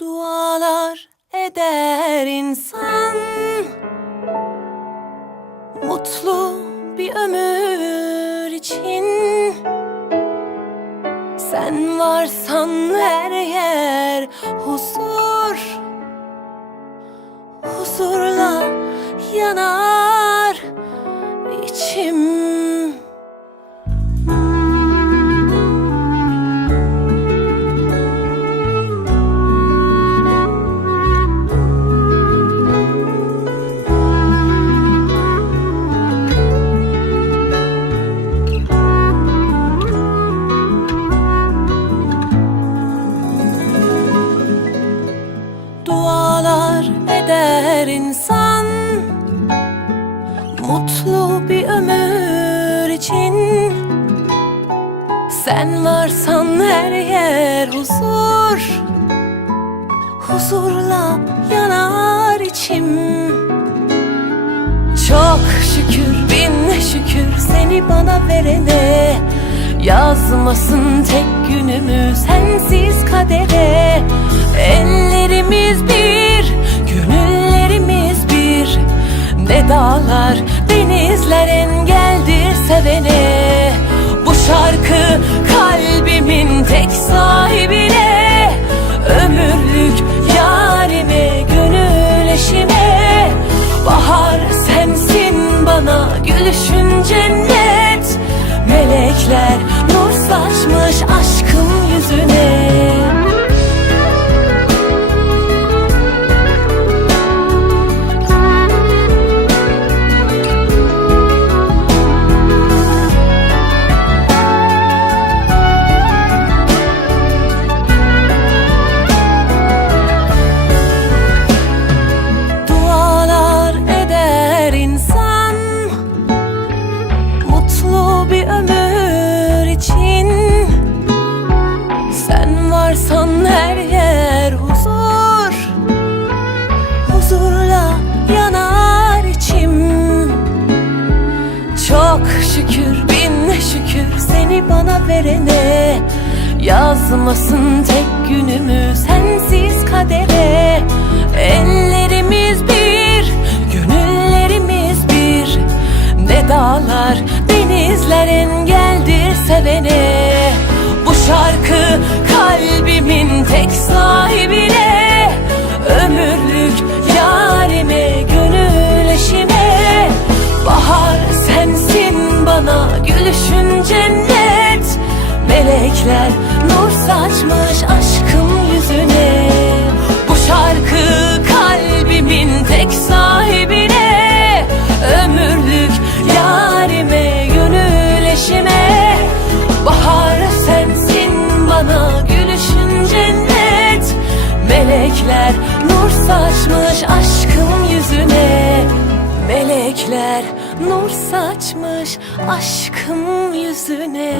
Dualar eder insan, mutlu bir ömür için. Sen varsan her yer huzur, huzurla yanar içim. Dualar eder insan, mutlu bir ömür için. Sen varsan her yer huzur, huzurla yanar içim. Çok şükür, bin şükür seni bana verene. Yazmasın tek günümü sensiz kadere. Ellerimiz bir, gönüllerimiz bir. Ne dağlar, denizler engeldir sevene. Bu şarkı kalbimin tek sahibine. Ömürlük yarime, gönül eşime. Bahar sensin bana, gülüşün cennet. Melekler nur saçmış aşkım yüzüne. Dualar eder insan, mutlu bir ömür için. Sen varsan her yer huzur, huzurla yanar içim. Çok şükür, bin şükür seni bana verene. Yazmasın tek günümü sensiz kadere. Ellerimiz bir, gönüllerimiz bir. Ne dağlar, denizler engeldir sevene. Bu şarkı kalbimin tek sahibine. Ömürlük yarime, gönül eşime. Bahar sensin bana, gülüşün cennet. Melekler nur saçmış aşkım yüzüne. Bu şarkı kalbimin tek sahibine. Ömürlük yarime, gönül eşime. Bahar sensin bana, gülüşün cennet. Melekler nur saçmış aşkım yüzüne. Melekler nur saçmış aşkım yüzüne.